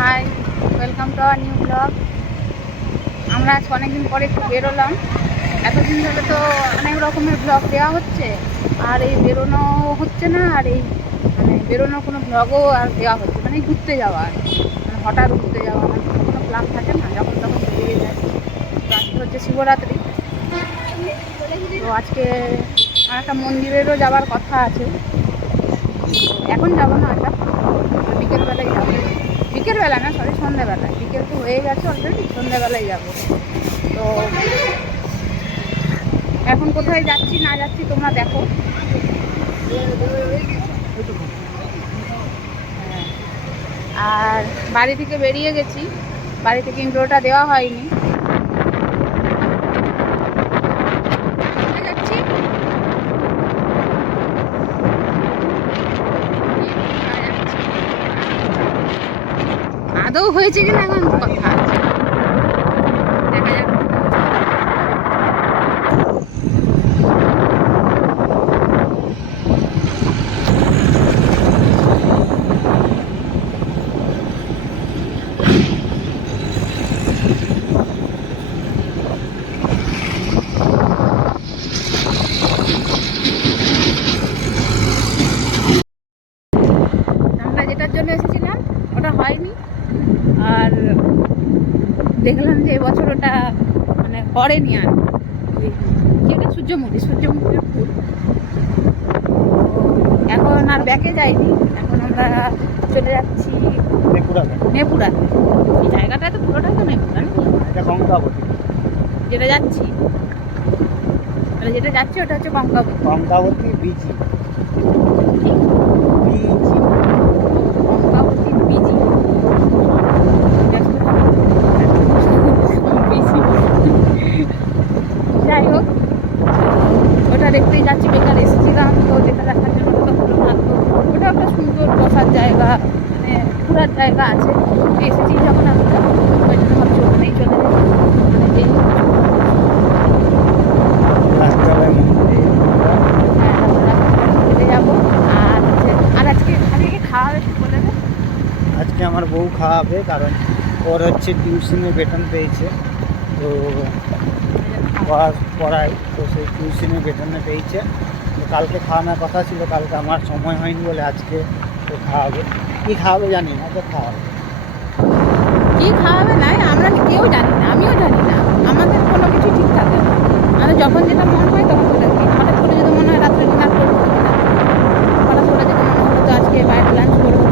High, welcome to our new blog. আমরা আজ অনেকদিন পরে একটু বেরোলাম। এতদিন ধরে তো অনেক রকমের ব্লগ দেওয়া হচ্ছে, আর এই বেরোনো হচ্ছে না, আর এই বেরোনোর কোনো ব্লগও আর দেওয়া হচ্ছে, ঘুরতে যাওয়া আর হঠাৎ ঘুরতে যাওয়া, কোনো প্ল্যান থাকে না, যখন তখন বেরিয়ে যায়। তো আজকে হচ্ছে শিবরাত্রি, তো আজকে আর একটা মন্দিরেরও যাওয়ার কথা আছে। এখন যাবো না, এটা বিকেলবেলায় যাবো। বিকেলবেলা না, সন্ধ্যেবেলায়। বিকেল তো হয়ে গেছে অলরেডি, সন্ধ্যেবেলায় যাব। তো এখন কোথায় যাচ্ছি না যাচ্ছি তোমরা দেখো। আর বাড়ি থেকে বেরিয়ে গেছি, বাড়ি থেকে ইন্ট্রোটা দেওয়া হয়নি। আদৌ হয়েছে কিনা এখন কথা আছে, দেখা যাক। আমরা যেটার জন্য এসেছিলাম ওটা হয়নি, আর দেখলাম যে এবছর ওটা করেনি। আর যেটা সূর্যমুখীর ফুল, এখন আর ব্যাকে যাইনি। এখন আমরা চলে যাচ্ছি নেপুরাতে। এই জায়গাটা তো পুরোটাই তো নেপুরা, যেটা যাচ্ছি ওটা হচ্ছে কঙ্কাবতী বিজি। কঙ্কাবতী বিজি। যাই হোক, ওটা দেখতেই যাচ্ছি। বেকার এসেছিলাম তো যেটা দেখার জন্য তো ভালো লাগতো। ওটা একটা সুন্দর বসার জায়গা, ঘোরার জায়গা আছে। এসেছি যখন আমরা, ওই জন্য ভাবছি ওখানেই চলে যাই। চলে যাবো। আর আজকে খাওয়াবে বলে দেবে। আজকে আমার বউ খাওয়াবে, কারণ ওর হচ্ছে টিউশনে বেতন পেয়েছে, তো পড়াই, তো সেই টিউশনে বেতনে পেয়েছে। তো কালকে খাওয়ানোর কথা ছিল, কালকে আমার সময় হয়নি বলে আজকে তো খাওয়াবে। কী খাওয়াবে জানি না, তো খাওয়াবে। কী খাওয়াবে না আমরা কেউ জানি না, আমিও জানি না। আমাদের কোনো কিছু ঠিক থাকে না। মানে যখন যেটা মন হয় তখন সেটা কি। হঠাৎ করে যদি মনে হয় রাত্রে ডিনার করবো, হঠাৎ করে যদি মনে হলো তো আজকে বাইরে লাঞ্চ করবো,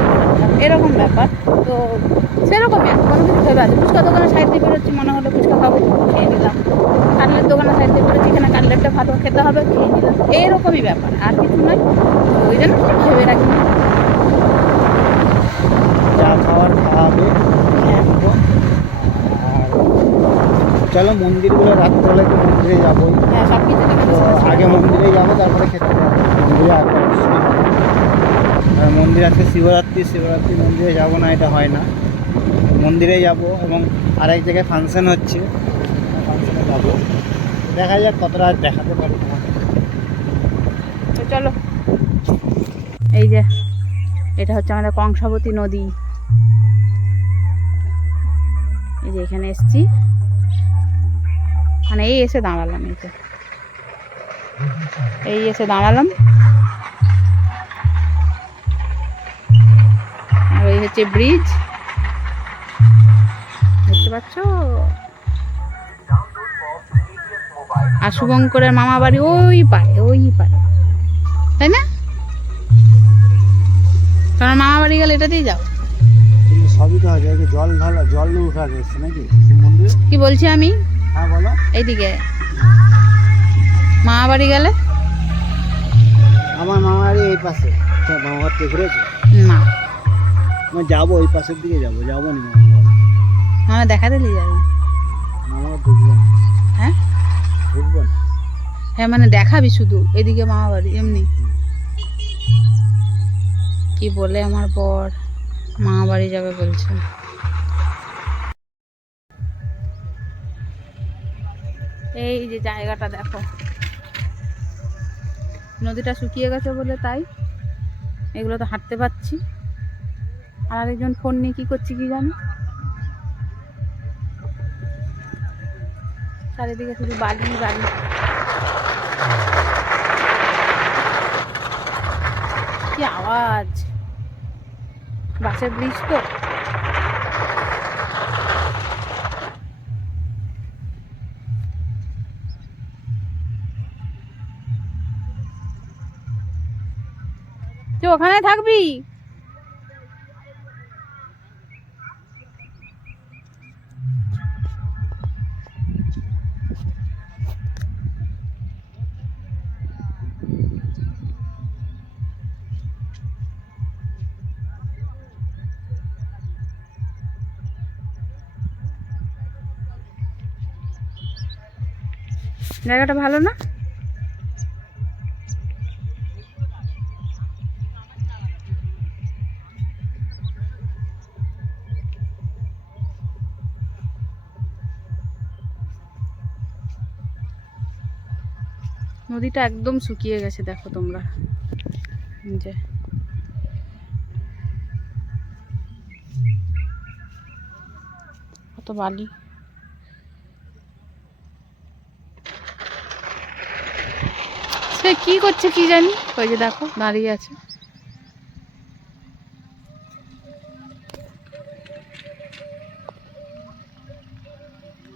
এরকম ব্যাপার। তো সেরকমই কোনো কিছু ভেবে আছে। ফুচকা দোকানের সাইড দিয়ে বেরোচ্ছি, মনে হলো ফুচকা খাবো, খেয়ে নিলাম। কাটলেট দোকানের সাইড দিয়ে বেরোচ্ছি, এখানে কাটলেটটা ভালো খেতে হবে, খেয়ে নিলাম। এইরকমই ব্যাপার, আর কিছু নয়। ওই জন্য কিছু ভেবে রাখি না। যা খাওয়ার খাওয়াবে। আর চলো মন্দিরগুলো রাত্রেবেলা একটু মন্দিরে যাবো। হ্যাঁ, সব কিছু তো আগে মন্দিরে যাবো, তারপরে খেতে যাবো। মন্দিরে একটা মন্দির আছে শিবরাত্রি মন্দিরে যাবো না, এটা হয় না। মন্দিরে যাব, এবং আরেক জায়গায় ফাংশন হচ্ছে, ফাংশনে যাবো। দেখা যাক কতটা দেখাতে পারি তোমাকে। তো চলো। এই যে এটা হচ্ছে আমাদের কংসাবতী নদী। এই যে এখানে এসছি, এই এসে দাঁড়ালাম। এই এসে দাঁড়ালাম। আর ওই হচ্ছে ব্রিজ, দেখতে পাচ্ছ। আর শুভঙ্করের মামা বাড়ি ওই পারে, তাই না? তোমার মামা বাড়ি গেলে এটাতেই যাও। সবই তো আছে, জল উঠা গেছে নাকি মন্দিরে? কি বলছি আমি? হ্যাঁ বলো। এইদিকে মামা বাড়ি গেলে, আমার মামা বাড়ি এই পাশে। মামা বাড়িতে ঘুরেছো? না, আমি যাবো, ওই পাশের দিকে যাবো না মামা বাড়ি। মামা দেখা দিলে যাবে। মামা ঢুকবো না। হ্যাঁ ঢুকবো না। হ্যাঁ, দেখাবি শুধু এদিকে মামা বাড়ি এমনি। কি বলে আমার বর মামা বাড়ি যাবে বলছে। এই যে জায়গাটা দেখো, নদীটা শুকিয়ে গেছে বলে তাই এগুলো তো হাঁটতে পারছি। আর আরেকজন ফোন নিয়ে কি করছে কি জানি। চারিদিকে শুধু বালি বালি। কি আওয়াজ, বাসের ব্রিজ তো। তুই ওখানে থাকবি? জায়গাটা ভালো না? নদীটা একদম শুকিয়ে গেছে, দেখো তোমরা যে কত বালি। সে কি করছে কি জানি, ওই যে দেখো দাঁড়িয়ে আছে।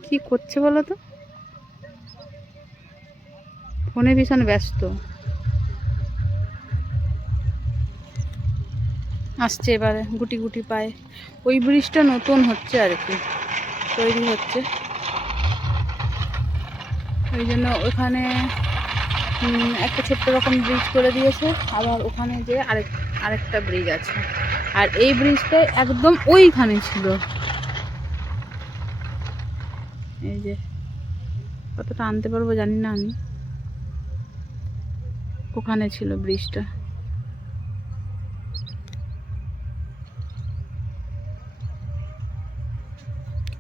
কি করছে বলো তো? ফোনে ভীষণ ব্যস্ত। আসছে এবারে গুটি গুটি পায়ে। ওই ব্রিজটা নতুন হচ্ছে আর কি, তৈরি হচ্ছে, ওই জন্য ওখানে একটা ছোট্ট রকম ব্রিজ করে দিয়েছে। আবার ওখানে যে আরেকটা ব্রিজ আছে। আর এই ব্রিজটা একদম ওইখানে ছিল। এই যে কতটা আনতে পারবো জানি না আমি, ওখানে ছিল ব্রিজটা।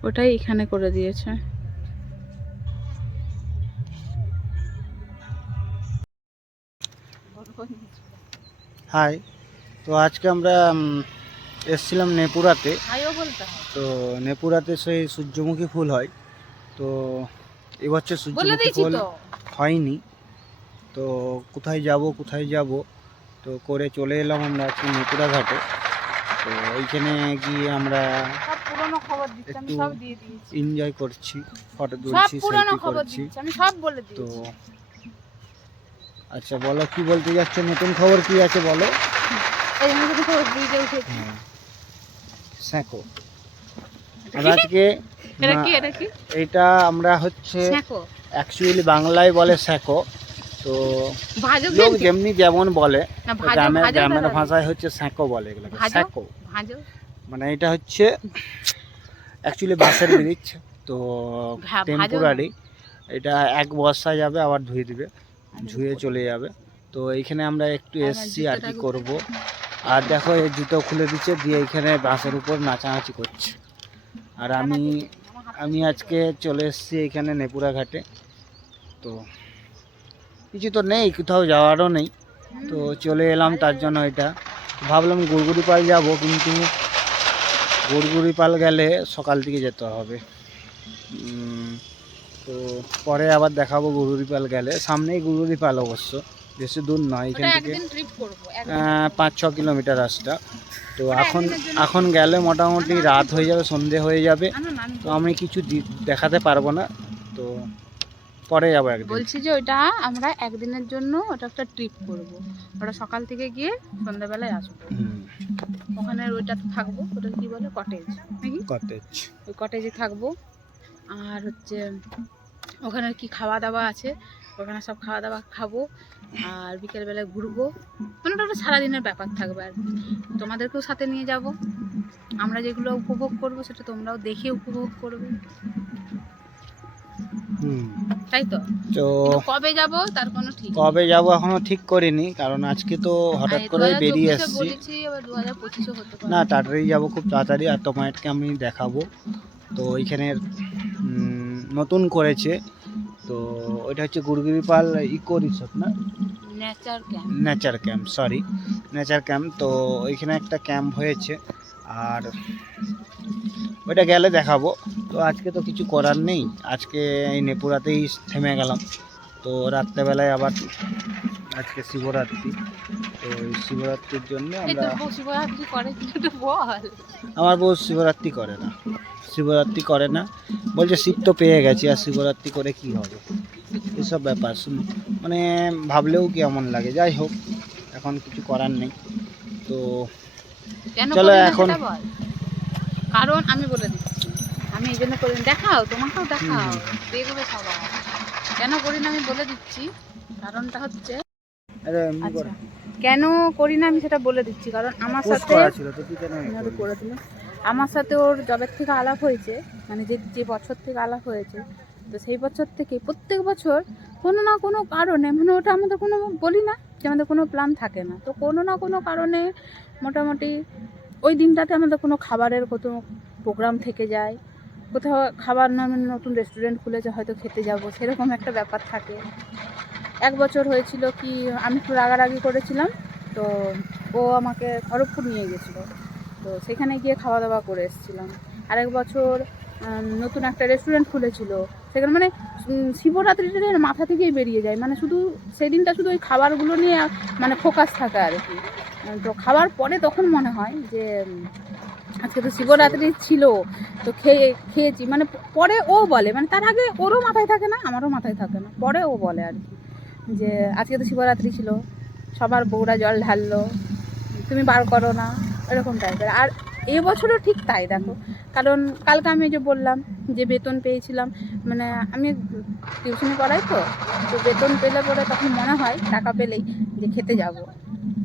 ওটাই এখানে করে দিয়েছে। হাই, তো আজকে আমরা এসছিলাম নেপুরাতে। তো নেপুরাতে সেই সূর্যমুখী ফুল হয়, তো এবছর সূর্যমুখী ফুল হয়নি। তো কোথায় যাব তো করে চলে এলাম আমরা আজকে নেপুরা ঘাটে। তো ওইখানে গিয়ে আমরা একটু এনজয় করছি, ফটো তুলছি, সেলফি করছি। তো আচ্ছা বলো, কি বলতে যাচ্ছ? নতুন খবর কি আছে বলো। স্যাকো আজকে এটা আমরা হচ্ছে অ্যাকচুয়ালি বাংলায় বলে স্যাকো, তো লোক যেমনি যেমন বলে, গ্রামের ভাষায় হচ্ছে স্যাকো বলে এগুলোকে। স্যাকো মানে এটা হচ্ছে অ্যাকচুয়ালি বাসের ব্রিজ, তো টেম্পোরারি। এটা এক বর্ষা যাবে, আবার ধুয়ে দিবে, ধুয়ে চলে যাবে। তো এইখানে আমরা একটু এসছি আর কি করব। আর দেখো এই জুতো খুলে দিচ্ছে, দিয়ে এইখানে বাসের উপর নাচানাচি করছে। আর আমি আজকে চলে এসেছি এখানে নেপুরা ঘাটে। তো কিছু তো নেই, কোথাও যাওয়ারও নেই, তো চলে এলাম তার জন্য। এটা ভাবলাম গুড়গুড়িপাল যাব, কিন্তু গুড়গুড়িপাল গেলে সকাল থেকে যেতে হবে। তো পরে আবার দেখাবো গুড়গুড়িপাল গেলে। সামনেই গুড়গুড়িপাল, অবশ্য বেশি দূর নয়, এখান থেকে 5-6 কিলোমিটার রাস্তা। তো এখন গেলে মোটামুটি রাত হয়ে যাবে, সন্ধে হয়ে যাবে। তো আমি কিছু দেখাতে পারবো না, তো পরে যাবো একদিন। বলছি যে ওটা আমরা একদিনের জন্য ওটা একটা ট্রিপ করব। ওটা সকাল থেকে গিয়ে সন্ধ্যাবেলায় আসবো। ওখানে ওইটা থাকবো, ওটা কি বলে, কটেজ নাকি? কটেজ। ওই কটেজে থাকবো। আর হচ্ছে ওখানে কি খাওয়া দাওয়া আছে, ওখানে সব খাওয়া দাওয়া খাবো। আর বিকেলবেলায় ঘুরবো। মানে ওটা সারাদিনের ব্যাপার থাকবে আর কি। তোমাদেরকেও সাথে নিয়ে যাব। আমরা যেগুলো উপভোগ করব সেটা তোমরাও দেখে উপভোগ করবে, তাই তো? তো কবে যাব তার কোনো ঠিক, কবে যাব এখনো ঠিক করিনি, কারণ আজকে তো হঠাৎ করে বেরিয়ে এসেছি। আবার 2025 হতে পারে। না, তাড়াতাড়ি যাব, খুব তাড়াতাড়ি। আর তোমাদেরকে আমি দেখাবো। তো ওইখানে নতুন করেছে, তো ওইটা হচ্ছে গুড়গুড়িপাল ইকো রিসোর্ট, না nature camp, sorry nature camp. তো ওইখানে একটা ক্যাম্প হয়েছে। আর ওইটা গেলে দেখাবো। তো আজকে তো কিছু করার নেই, আজকে এই নেপুরাতেই থেমে গেলাম। তো রাত্রেবেলায় আবার আজকে শিবরাত্রি, তো এই শিবরাত্রির জন্য আমরা আমার বউ শিবরাত্রি করে না, শিবরাত্রি করে না বলছে শিব তো পেয়ে গেছি আর শিবরাত্রি করে কি হবে, এসব ব্যাপার মানে ভাবলেও কেমন লাগে। যাই হোক, এখন কিছু করার নেই। তো চলো এখন, কারণ আমি বলে দিচ্ছি, আমি এই জন্য করি, দেখাও তোমাকেও দেখাও, দেখবে সবাই কেন করি না আমি বলে দিচ্ছি। কারণটা হচ্ছে কেন করি না আমি সেটা বলে দিচ্ছি। কারণ আমার সাথে আমার সাথে ওর জবের থেকে আলাপ হয়েছে, মানে যে বছর থেকে আলাপ হয়েছে, তো সেই বছর থেকে প্রত্যেক বছর কোনো না কোনো কারণে, মানে ওটা আমাদের কোনো বলি না যে আমাদের কোনো প্ল্যান থাকে না, তো কোনো না কোনো কারণে মোটামুটি ওই দিনটাতে আমাদের কোনো খাবারের কত প্রোগ্রাম থেকে যায়, কোথাও খাবার নতুন রেস্টুরেন্ট খুলেছে হয়তো খেতে যাব, সেরকম একটা ব্যাপার থাকে। এক বছর হয়েছিল কি আমি একটু রাগারাগি করেছিলাম, তো ও আমাকে খড়গপুর নিয়ে গেছিলো, তো সেখানে গিয়ে খাওয়া দাওয়া করে এসেছিলাম। আরেক বছর নতুন একটা রেস্টুরেন্ট খুলেছিল সেখানে, মানে শিবরাত্রিটা মাথা থেকেই বেরিয়ে যায়, মানে শুধু সেদিনটা শুধু ওই খাবারগুলো নিয়ে মানে ফোকাস থাকে আর কি। তো খাওয়ার পরে তখন মনে হয় যে আজকে তো শিবরাত্রি ছিল, তো খেয়েছি, মানে পরে ও বলে, মানে তার আগে ওরও মাথায় থাকে না আমারও মাথায় থাকে না, পরে ও বলে আর কি যে আজকে তো শিবরাত্রি ছিল, সবার বউরা জল ঢাললো, তুমি বার করো না, এরকম টাইপের। আর এবছরও ঠিক তাই দেখো, কারণ কালকে আমি যে বললাম যে বেতন পেয়েছিলাম, মানে আমি টিউশনি করাই, তো বেতন পেলে পরে তখন মনে হয় টাকা পেলেই যে খেতে যাব।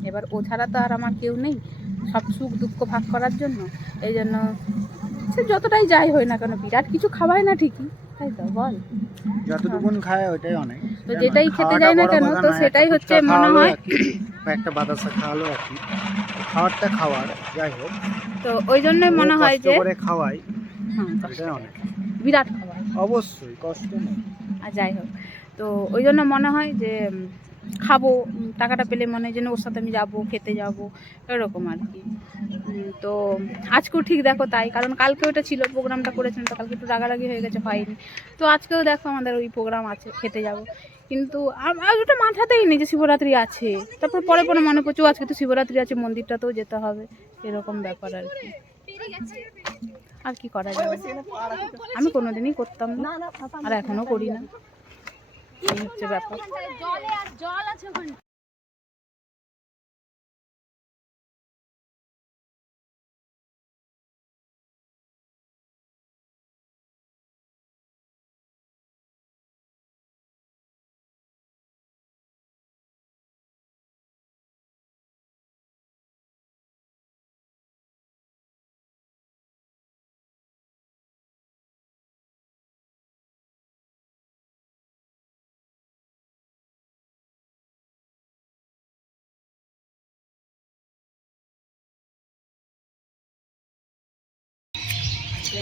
এবার ও ছাড়া তো আর আমার কেউ নেই সব সুখ দুঃখ ভাগ করার জন্য, এই জন্য সে যতটাই যাই হয় না কেন বিরাট কিছু খাওয়াই না ঠিকই, তাই তো বল, যতটুকুন খায় ওইটাই অনেক। তো যেটাই খেতে যাই না কেন, তো সেটাই হচ্ছে মনে হয় একটা বাতাসা খাওয়ালো আর কি, খাওয়ারটা খাওয়ার, যাই হোক, তো ওই জন্যই মনে হয় যে করে খাওয়াই, হ্যাঁ অনেক বিরাট খাওয়াই, অবশ্যই কষ্ট নেই। আর যাই হোক, তো ওই জন্য মনে হয় যে খাবো, টাকাটা পেলে মনে হয় যেন ওর সাথে আমি যাবো, খেতে যাবো, এরকম আর কি। তো আজকেও ঠিক দেখো তাই, কারণ কালকে ওটা ছিল, প্রোগ্রামটা করেছিলাম, তো কালকে একটু রাগারাগি হয়ে গেছে, হয়নি। তো আজকেও দেখো আমাদের ওই প্রোগ্রাম আছে, খেতে যাব, কিন্তু আর ওটা মাথাতেই নেই যে শিবরাত্রি আছে। তারপর পরে পরে মনে পড়ছে আজকে তো শিবরাত্রি আছে, মন্দিরটাতেও যেতে হবে, এরকম ব্যাপার আর কি। আর কি করা যাবে, আমি কোনোদিনই করতাম না আর এখনো করি না, এই হচ্ছে ব্যাপার।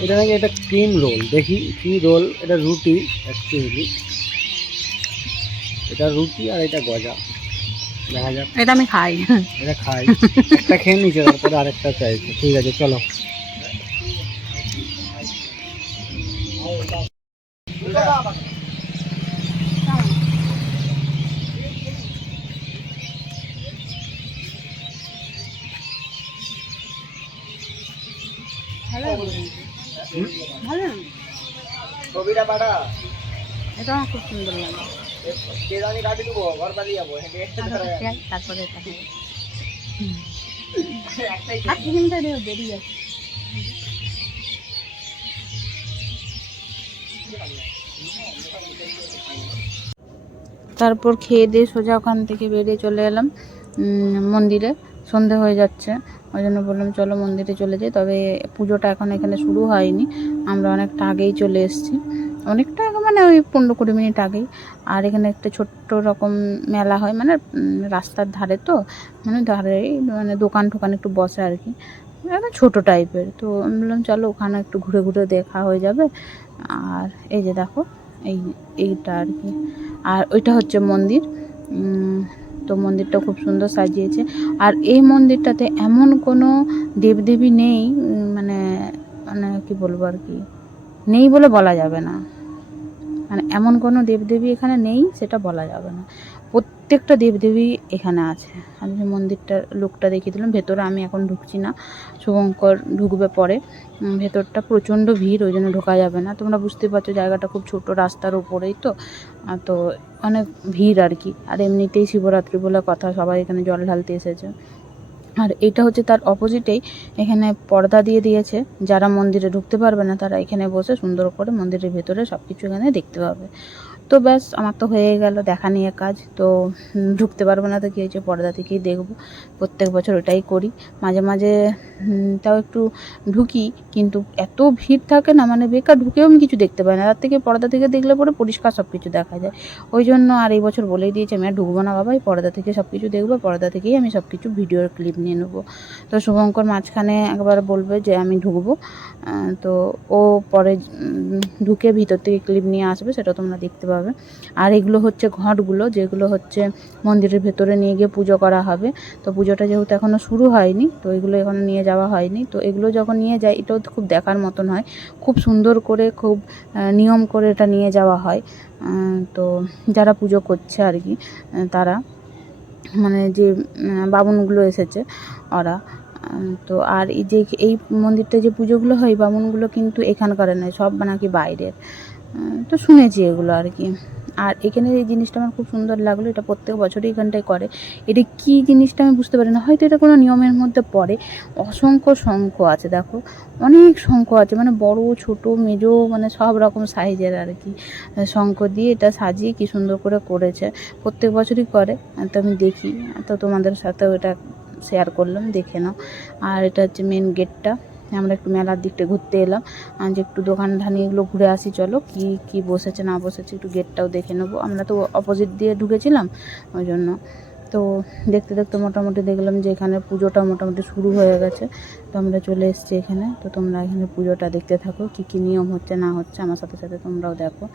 এটা নাকি একটা ক্রিম রোল, দেখি কি রোল, এটা রুটি অ্যাকচুয়ালি, এটা রুটি আর এটা গজা, দেখা যাক। এটা আমি খাই, এটা খাই, একটা খেয়ে নিচ্ছে, তারপরে আরেকটা চাইছে। ঠিক আছে চলো। ভালো, ছবিটা পাঠা, এটা আমার খুব সুন্দর লাগে। তারপরে বেরিয়ে যাচ্ছে। তারপর খেয়ে দিয়ে সোজা ওখান থেকে বেরিয়ে চলে এলাম মন্দিরে, সন্ধে হয়ে যাচ্ছে, ওই জন্য বললাম চলো মন্দিরে চলে যাই। তবে পুজোটা এখন এখানে শুরু হয়নি, আমরা অনেকটা আগেই চলে এসেছি, অনেকটা মানে ওই 15-20 মিনিট আগেই। আর এখানে একটা ছোট্ট রকম মেলা হয়, মানে রাস্তার ধারে, তো মানে ধারেই মানে দোকান টোকান একটু বসে আর কি, একদম ছোটো টাইপের। তো আমি বললাম চলো ওখানে একটু ঘুরে ঘুরে দেখা হয়ে যাবে। আর এই যে দেখো এইটা আর কি, আর ওইটা হচ্ছে মন্দির। তো মন্দিরটা খুব সুন্দর সাজিয়েছে। আর এই মন্দিরটাতে এমন কোনো দেবদেবী নেই, মানে মানে কি বলবো আর কি, নেই বলে বলা যাবে না, মানে এমন কোনো দেবদেবী এখানে নেই সেটা বলা যাবে না, প্রত্যেকটা দেবদেবী এখানে আছে। আমি যে মন্দিরটার লোকটা দেখিয়ে দিলাম, ভেতরে আমি এখন ঢুকছি না, শুভঙ্কর ঢুকবে পরে। ভেতরটা প্রচণ্ড ভিড়, ওই জন্য ঢোকা যাবে না। তোমরা বুঝতে পারছো জায়গাটা খুব ছোট, রাস্তার উপরেই তো, তো অনেক ভিড় আর কি। আর এমনিতেই শিবরাত্রি বলে কথা, সবাই এখানে জল ঢালতে এসেছে। আর এটা হচ্ছে তার অপোজিটেই, এখানে পর্দা দিয়ে দিয়েছে, যারা মন্দিরে ঢুকতে পারবে না তারা এখানে বসে সুন্দর করে মন্দিরের ভেতরে সব কিছু এখানে দেখতে পাবে। তো ব্যাস, আমার তো হয়ে গেল দেখা নিয়ে কাজ। তো ঢুকতে পারবো না তো কী হয়েছে, পর্দা থেকেই দেখবো, প্রত্যেক বছর ওটাই করি। মাঝে মাঝে তাও একটু ঢুকি, কিন্তু এত ভিড় থাকে না, মানে বেকার ঢুকেও আমি কিছু দেখতে পাই না। তার থেকে পর্দা থেকে দেখলে পরে পরিষ্কার সব কিছু দেখা যায়। ওই জন্য আর এই বছর বলেই দিয়েছি আমি আর ঢুকবো না বাবা, এই পর্দা থেকে সব কিছু দেখবো, পর্দা থেকেই আমি সব কিছু ভিডিওর ক্লিপ নিয়ে নেবো। তো শুভঙ্কর মাঝখানে একবার বলবে যে আমি ঢুকবো, তো ও পরে ঢুকে ভিতর থেকে ক্লিপ নিয়ে আসবে, সেটা তোমরা দেখতে পাবে। আর এগুলো হচ্ছে ঘটগুলো, যেগুলো হচ্ছে মন্দিরের ভেতরে নিয়ে গিয়ে পুজো করা হবে। তো পুজোটা যেহেতু এখনও শুরু হয়নি, তো এগুলো এখনও নিয়ে যাওয়া হয়নি। তো এগুলো যখন নিয়ে যায়, এটাও খুব দেখার মতন হয়, খুব সুন্দর করে, খুব নিয়ম করে এটা নিয়ে যাওয়া হয়। তো যারা পুজো করছে আর কি, তারা মানে যে বামুনগুলো এসেছে ওরা, তো আর এই যে এই মন্দিরটা যে পুজোগুলো হয়, বামুনগুলো কিন্তু এখানকার নয়, সব নাকি বাইরের। তো শুনেছি এগুলো আর কি। আর এখানে এই জিনিসটা আমার খুব সুন্দর লাগলো, এটা প্রত্যেক বছরই এখানটায় করে। এটা কী জিনিসটা আমি বুঝতে পারি না, হয়তো এটা কোনো নিয়মের মধ্যে পড়ে। অসংখ্য শঙ্খ আছে, দেখো অনেক শঙ্খ আছে, মানে বড় ছোট মেজো, মানে সব রকম সাইজের আর কি। শঙ্খ দিয়ে এটা সাজিয়ে কী সুন্দর করে করেছে, প্রত্যেক বছরই করে। তো আমি দেখি, তো তোমাদের সাথেও এটা শেয়ার করলাম, দেখে নাও। আর এটা হচ্ছে মেন গেটটা। আমরা একটু মেলার দিকটা ঘুরতে এলাম, যে একটু দোকান ধানি এগুলো ঘুরে আসি, চলো কি কি বসেছে না বসেছে একটু গেটটাও দেখে নেবো। আমরা তো অপোজিট দিয়ে ঢুকেছিলাম, ওই জন্য। তো দেখতে দেখতে মোটামুটি দেখলাম যে এখানে পুজোটা মোটামুটি শুরু হয়ে গেছে। তো আমরা চলে এসেছি এখানে। তো তোমরা এখানে পুজোটা দেখতে থাকো, কী কী নিয়ম হচ্ছে না হচ্ছে, আমার সাথে সাথে তোমরাও দেখো।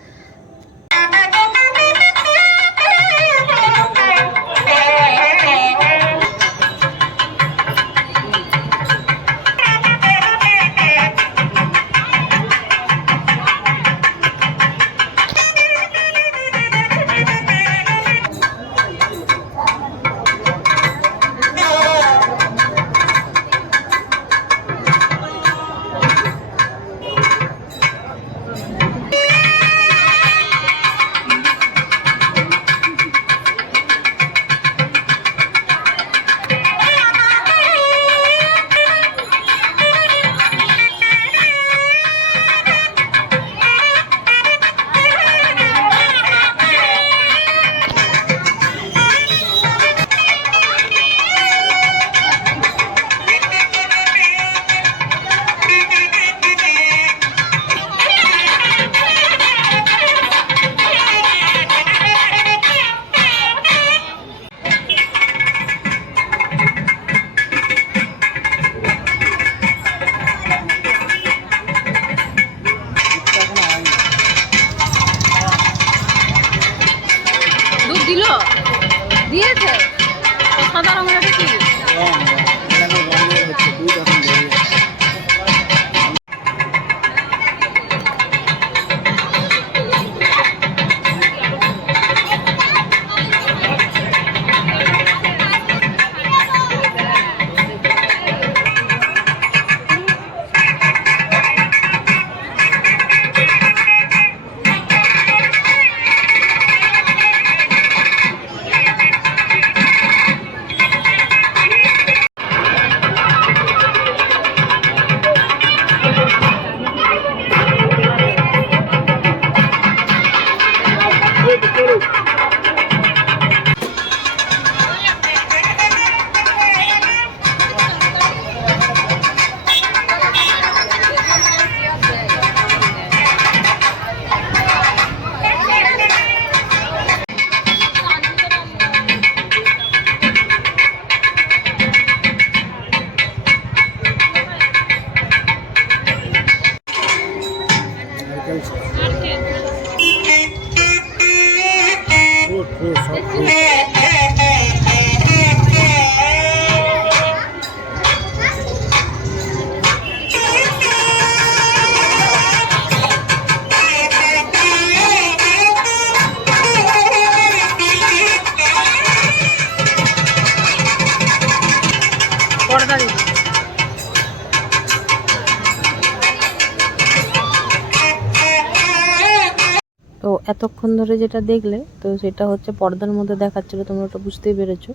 এতক্ষণ ধরে যেটা দেখলে তো সেটা হচ্ছে পর্দার মধ্যে দেখাচ্ছিলো, তোমরা ওটা বুঝতেই পেরেছো।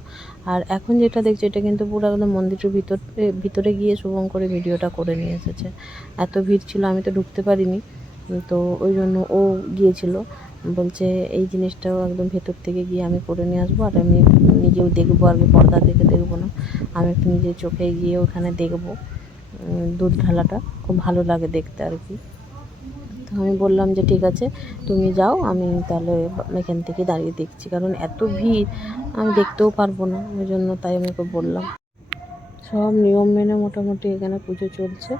আর এখন যেটা দেখছো এটা কিন্তু পুরো একদম মন্দিরের ভিতরে গিয়ে শুভঙ্কর ভিডিওটা করে নিয়ে এসেছে। এত ভিড় ছিল, আমি তো ঢুকতে পারিনি, তো ওই জন্য ও গিয়েছিল। বলছে এই জিনিসটাও একদম ভেতর থেকে গিয়ে আমি করে নিয়ে আসবো, আর আমি নিজেও দেখবো, আর কি পর্দা থেকে দেখবো না, আমি একটু নিজের চোখে গিয়ে ওখানে দেখবো। দুধ ঢালাটা খুব ভালো লাগে দেখতে আর কি। তো আমি বললাম যে ঠিক আছে তুমি যাও, আমি তাহলে এখান থেকে দাঁড়িয়ে দেখছি, কারণ এত ভিড় আমি দেখতেও পারবো না, ওই জন্য তাই আমি ওকে বললাম। সব নিয়ম মেনে মোটামুটি এখানে পুজো চলছে।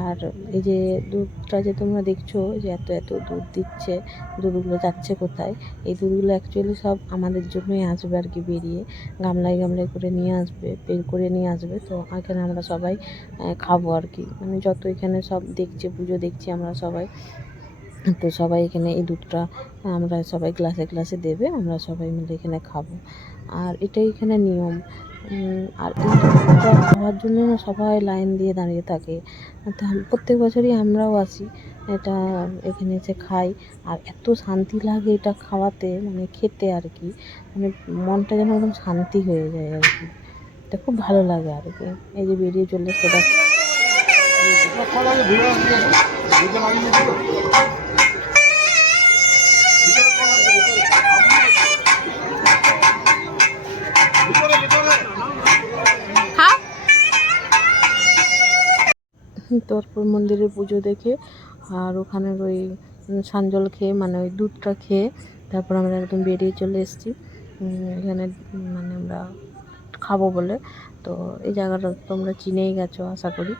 আর এই যে দুধটা যে তোমরা দেখছো যে এত এত দুধ দিচ্ছে, দুধগুলো যাচ্ছে কোথায়? এই দুধগুলো অ্যাকচুয়ালি সব আমাদের জন্যই আসবে আর কি, বেরিয়ে গামলায় গামলায় করে নিয়ে আসবে, বের করে নিয়ে আসবে। তো এখানে আমরা সবাই খাবো আর কি, মানে যত এখানে সব দেখছে পুজো দেখছি আমরা সবাই, তো সবাই এখানে এই দুধটা আমরা সবাই গ্লাসে গ্লাসে দেবে, আমরা সবাই মিলে এখানে খাবো। আর এটাই এখানে নিয়ম। আর এই দুধটা খাওয়ার জন্য না সবাই লাইন দিয়ে দাঁড়িয়ে থাকে। প্রত্যেক বছরই আমরাও আসি, এটা এখানে এসে খাই। আর এত শান্তি লাগে এটা খাওয়াতে, মানে খেতে আর কি, মানে মনটা যেন একদম শান্তি হয়ে যায় আর কি, এটা খুব ভালো লাগে আর কি। এই যে বেরিয়ে চলে এসে দেখো তারপর মন্দিরের পুজো দেখে আর ওখানের ওই সানজল খেয়ে, মানে ওই দুধটা খেয়ে তারপর আমরা একদম বেরিয়ে চলে এসেছি এখানে, মানে আমরা খাবো বলে। তো এই জায়গাটা তোমরা চিনেই গেছো আশা করি,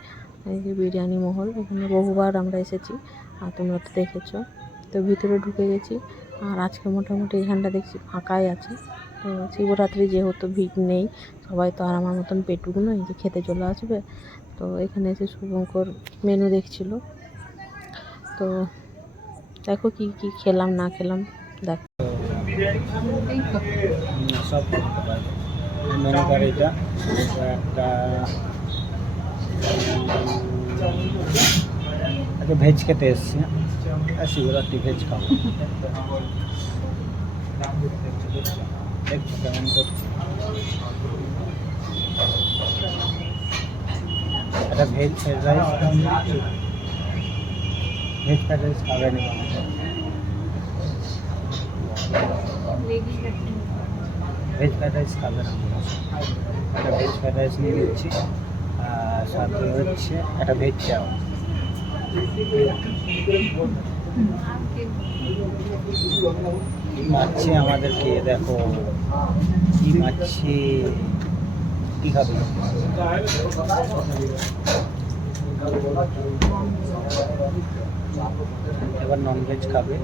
এই যে বিরিয়ানি মহল, এখানে বহুবার আমরা এসেছি আর তোমরা তো দেখেছো। তো ভিতরে ঢুকে গেছি, আর আজকে মোটামুটি এখানটা দেখছি ফাঁকাই আছে। তো শিবরাত্রি যেহেতু ভিড় নেই, সবাই তো আর আমার মতন পেটুক নয় যে খেতে চলে আসবে। তো এখানে এসে শুভঙ্কর মেনু দেখছিল, তো দেখো কি কি খেলাম না খেলাম দেখো। সব করতে পারবে মেনু কার্ড এটা একটা আগে ভেজ খেতে এসছি, আর শিবরাত্রি ভেজ খাবো, দেখছি কেমন করছি। একটা veg fried rice, veg fried rice খাবেন, ভেজ ফ্রাইড রাইস খাবেন, একটা ভেজ ফ্রাইড রাইস নিয়ে নিচ্ছি, আর সাথে হচ্ছে একটা ভেজ চাও। মাছি আমাদেরকে দেখো কি মাছি, কি খাবে? এবার ননভেজ খাবে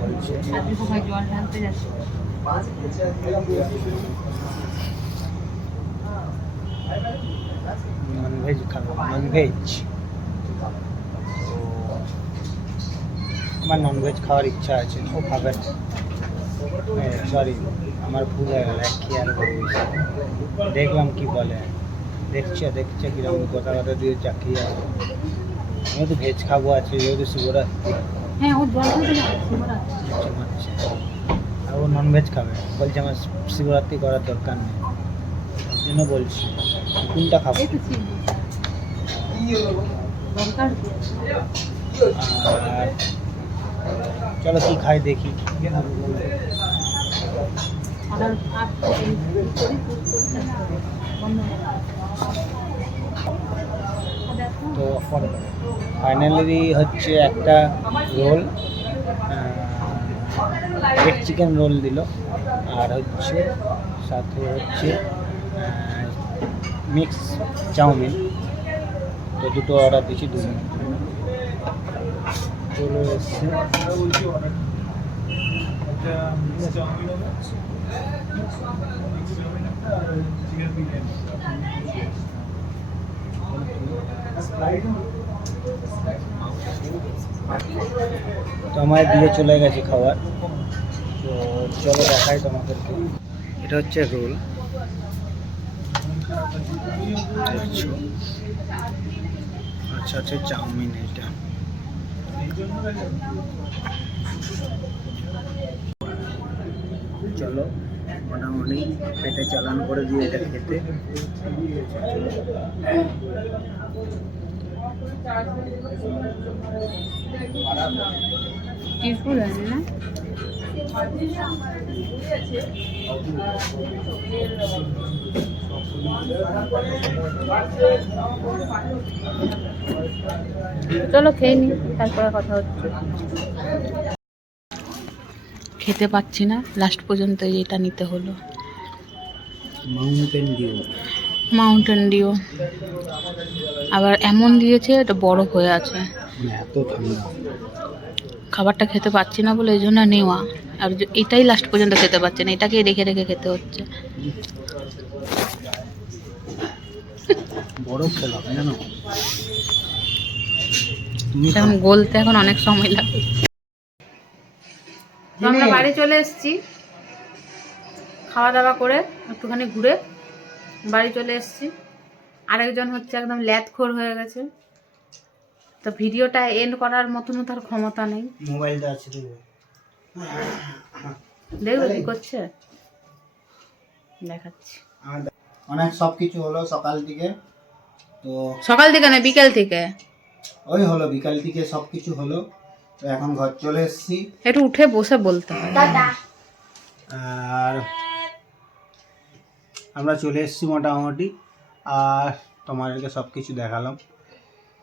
বলছে, ননভেজ খাবে, ননভেজ। আমার ননভেজ খাওয়ার ইচ্ছা আছে, ও খাবে না, সরি আমার ভুল হয়ে গেল, কি আর দেখলাম কি বলে, দেখছে কিরকম কথা দিয়ে চাকরি আছে। আমি তো ভেজ খাবো আছে যেহেতু শিবরাত্রি, আর ও ননভেজ খাবে, বলছে আমার শিবরাত্রি করার দরকার নেই, ওর জন্য বলছি কোনটা খাবো। আর চলো কি খাই দেখি। তো ফাইনালি হচ্ছে একটা রোল, এগ চিকেন রোল দিল, আর হচ্ছে সাথে হচ্ছে মিক্স চাউমিন। তো দুটো অর্ডার দিচ্ছি, 2 মিনিট চলে এসছে। তো আমার দিয়ে চলে গেছে খাবার, তো চলো দেখাই তোমাদেরকে। এটা হচ্ছে রোল, আচ্ছা হচ্ছে চাউমিন, এটা চলো মোটামুটি পেটে চালান করে দিয়ে এটা খেতে। টিস্যুল আছে না? চলো খেয়ে নি, তারপরে কথা হচ্ছে। খেতে পাচ্ছি না, লাস্ট পর্যন্ত এটা নিতে হলো। মাউন্টেন ডিউ আবার এমন দিয়েছে, এটা বরফ হয়ে আছে। এত ঠান্ডা খাবারটা খেতে পাচ্ছি না বলে এই জন্য নেওয়া। আর এটাই লাস্ট পর্যন্ত খেতে পাচ্ছে না, এটাকেই রেখে রেখে খেতে হচ্ছে। বরফ খেলাম জানো, এখন গলতে এখন অনেক সময় লাগে। আমরা বাড়ি চলে এসেছি খাওয়া দাওয়া করে, একটুখানি ঘুরে বাড়ি চলে এসেছি। আরেকজন হচ্ছে একদম ল্যাদখোর হয়ে গেছে, তো ভিডিওটা এন্ড করার মতনও তার ক্ষমতা নেই। মোবাইলটা আছে দেখবে কি করছে, দেখাচ্ছি। অনেক সব কিছু হলো সকাল থেকে, তো সকাল থেকে না বিকেল থেকে, ওই হলো বিকাল থেকে সব কিছু হলো। তো এখন ঘর চলে এসেছি। একটু উঠে বসে বলতে হয়। আর আমরা চলে এসেছি মোটামুটি, আর তোমাদেরকে সব কিছু দেখালাম,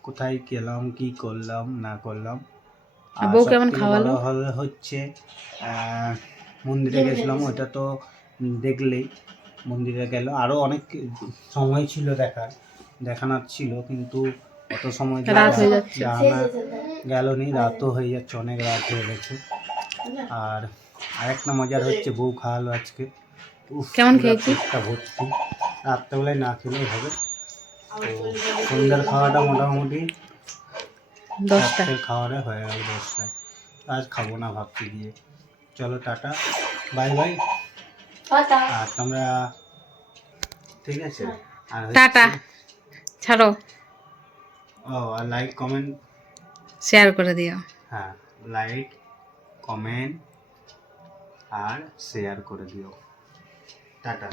কোথায় গেলাম, কি করলাম না করলাম। আর বউ কেমন সবথেকে খাওয়ালো? বড় হলো হচ্ছে মন্দিরে গেছিলাম, ওটা তো দেখলেই। মন্দিরে গেল, আরও অনেক সময় ছিল দেখানোর ছিল, কিন্তু অত সময় রাত হয়ে যাচ্ছে। গেল নি, রাতও হয়ে যাচ্ছে, অনেক রাত হয়ে গেছে। আর আরেকটা মজার হচ্ছে বউ খাওয়ালো আজকে। কেমন খেয়েছি? পেটটা ভর্তি, রাত্রেবেলায় না খেলেও হবে। তো সন্ধ্যার খাওয়াটা মোটামুটি 10টায় খাওয়ারে হয়ে গেল, 10টায়। আজ খাবো না ভাবছি গিয়ে। চলো টাটা, বাই বাই। আর তোমরা ঠিক আছে, আর টাটা, ছাড়ো, ও আর লাইক কমেন্ট শেয়ার করে দিও। হ্যাঁ, লাইক কমেন্ট আর শেয়ার করে দিও। টাটা।